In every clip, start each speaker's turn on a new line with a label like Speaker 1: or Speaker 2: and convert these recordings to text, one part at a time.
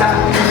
Speaker 1: สับ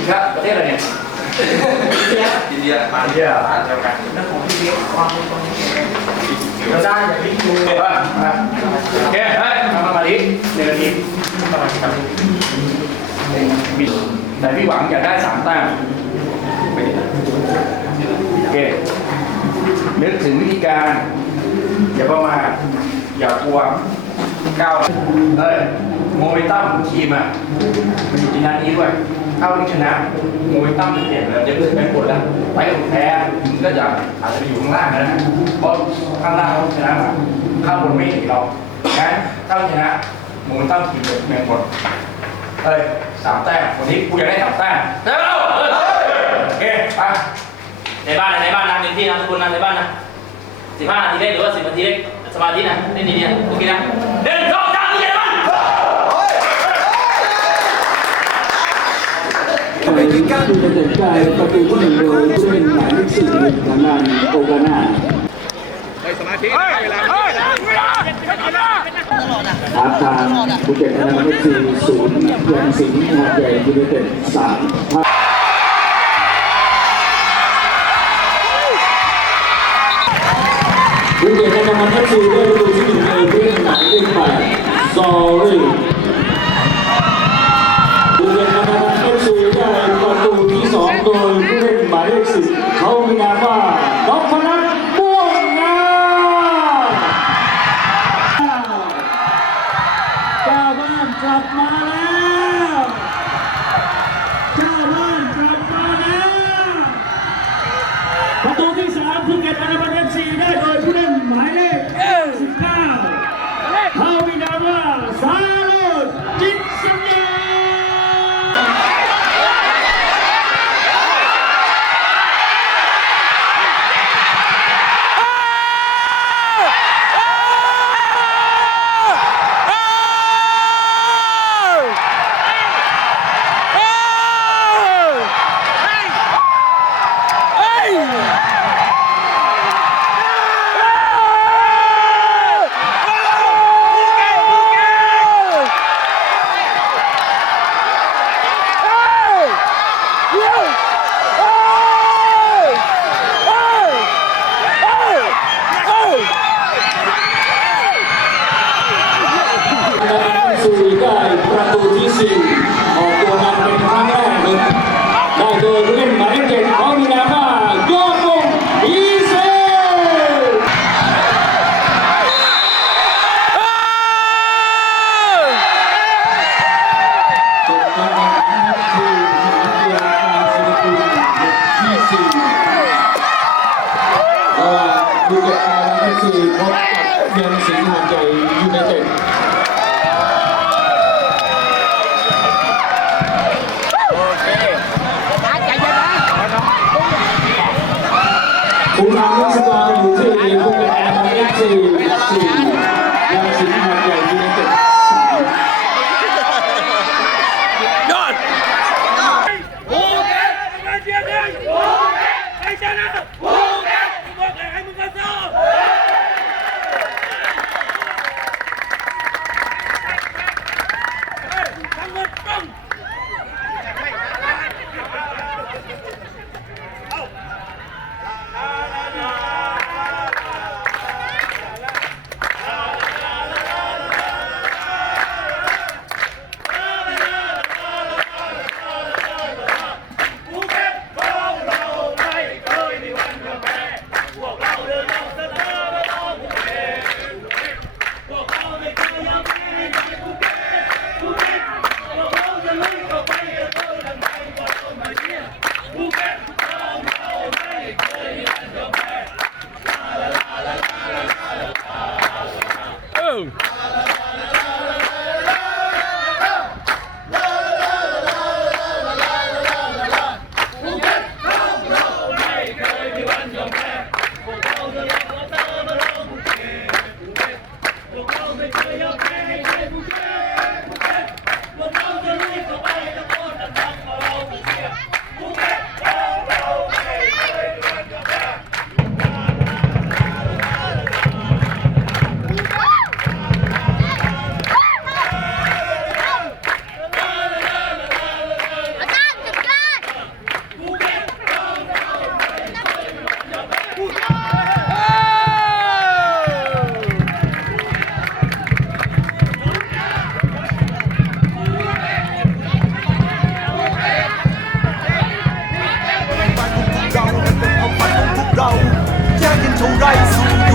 Speaker 1: อ้นี่กิน
Speaker 2: ครับประเทศอะไรเนี่ย
Speaker 1: อินเดีย
Speaker 2: มาเยอะอ่านเดียวกันนั่นของพี่เลี้ยงความเป็นคนเราได้อย่าพิจูเลยว่าโอเคเฮ้ยทำมาดิหนึ่งนาทีสมาธิครับบิดแต่พี่หวังอยากได้สามแต้มโอเคนึกถึงวิธีการ อย่าประมาทอย่ากลัวก้าวเอ้ยโมเมนตัมทีมอะมันอยู่ที่นัดนี้ด้วย ถ้าวันนี้ชนะมเมนตัมมันเปลี่ยนเลยจะเลื่อนไปหมดแล้วไปกับแพ้ถึงก็จะอาจจะไปอยู่ข้างล่างนะเพราะข้างล่างเขาชนะข้างบนไม่เห็นเรางั้นถ้าเราชนะโมเมนตัมทีมเลยแมงหมดเอ้ยสามแต้มวันนี้กูอยากได้สามแต้มเร็วเออโอเคไป
Speaker 3: ในบ้านนะในบ้านนะหนึ่งที่นะทุกคนนะในบ้านนะสิบห้านาทีเล็กหรือว่าสิบนาทีเล็กสมาธินะเล่นดีๆโอเคนะหนึ่งสองสามสี่ในบ้าน
Speaker 4: ผู้จะจัดการประตูที่หนึ่งโดยผู้เล่นหมายเลขสี่ทางด้านโอกาน่าครับทางผู้จัดการหมายเลขสี่ศูนย์ยังสิงห์หาดใหญ่ยูไนเต็ดสามท่าผู้จัดการหมายเลขสี่ได้ประตู ระหว่างภูเก็ตอาร์เอฟซีพบกับเมืองสิงห์หาดใหญ่ยูไนเต็ดคุณทางรัศดรอยู่ที่ภูเก็ตแอร์เอฟซีสี่ยังสิงห์หาดใหญ่ยูไนเต็ดส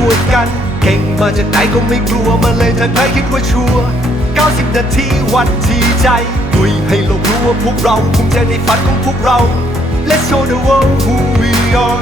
Speaker 5: วดกัน เก่งมาจากไหนก็ไม่กลัวมาเลยถ้าใครคิดว่าชัวร์90 นาทีวันทีใจลุยให้โลกรู้ว่าพวกเราภูมิใจในฝันของพวกเรา Let's show the world who we are